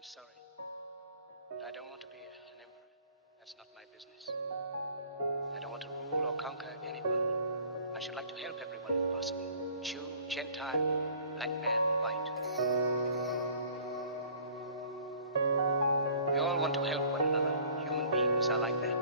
I'm sorry. I don't want to be an emperor. That's not my business. I don't want to rule or conquer anyone. I should like to help everyone if possible. Jew, Gentile, black man, white. We all want to help one another. Human beings are like that.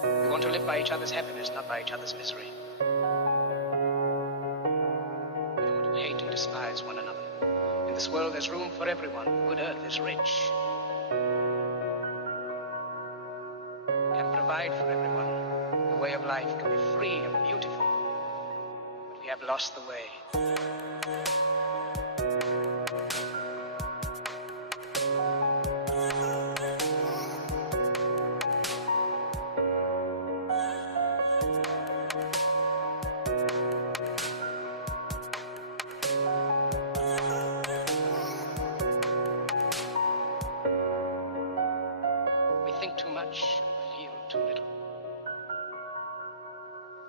We want to live by each other's happiness, not by each other's misery. We don't want to hate and despise one another. In this world, there's room for everyone. Good earth is rich. We can provide for everyone. The way of life can be free and beautiful. But we have lost the way. We think too much, feel too little.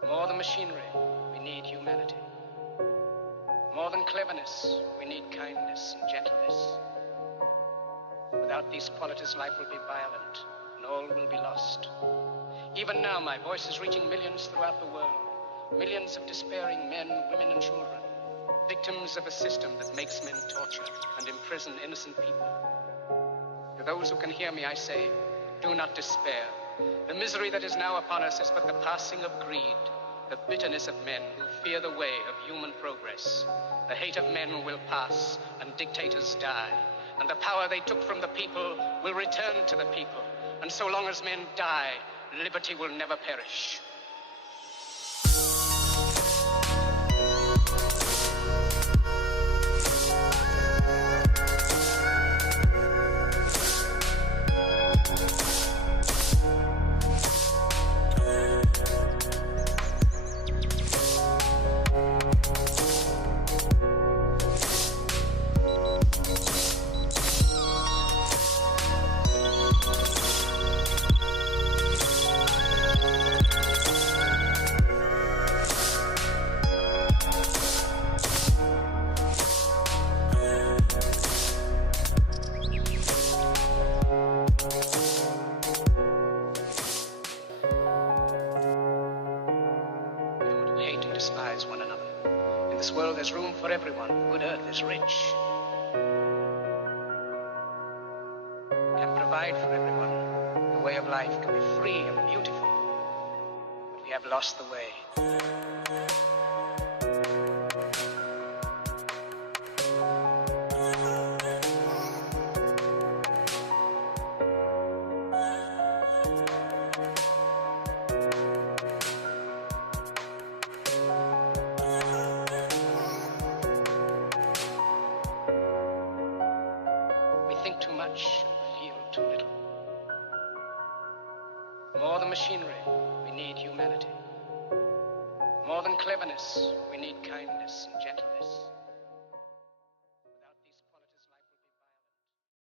More than machinery, we need humanity. More than cleverness, we need kindness and gentleness. Without these qualities, life will be violent, and all will be lost. Even now, my voice is reaching millions throughout the world. Millions of despairing men, women, and children. Victims of a system that makes men torture and imprison innocent people. To those who can hear me, I say, do not despair. The misery that is now upon us is but the passing of greed, the bitterness of men who fear the way of human progress. The hate of men will pass, and dictators die, and the power they took from the people will return to the people. And so long as men die, liberty will never perish. Hate and despise one another. In this world, there's room for everyone. Good earth is rich. We can provide for everyone. The way of life can be free and beautiful. But we have lost the way. We think too much, feel too little. More than machinery, we need humanity. More than cleverness, we need kindness and gentleness.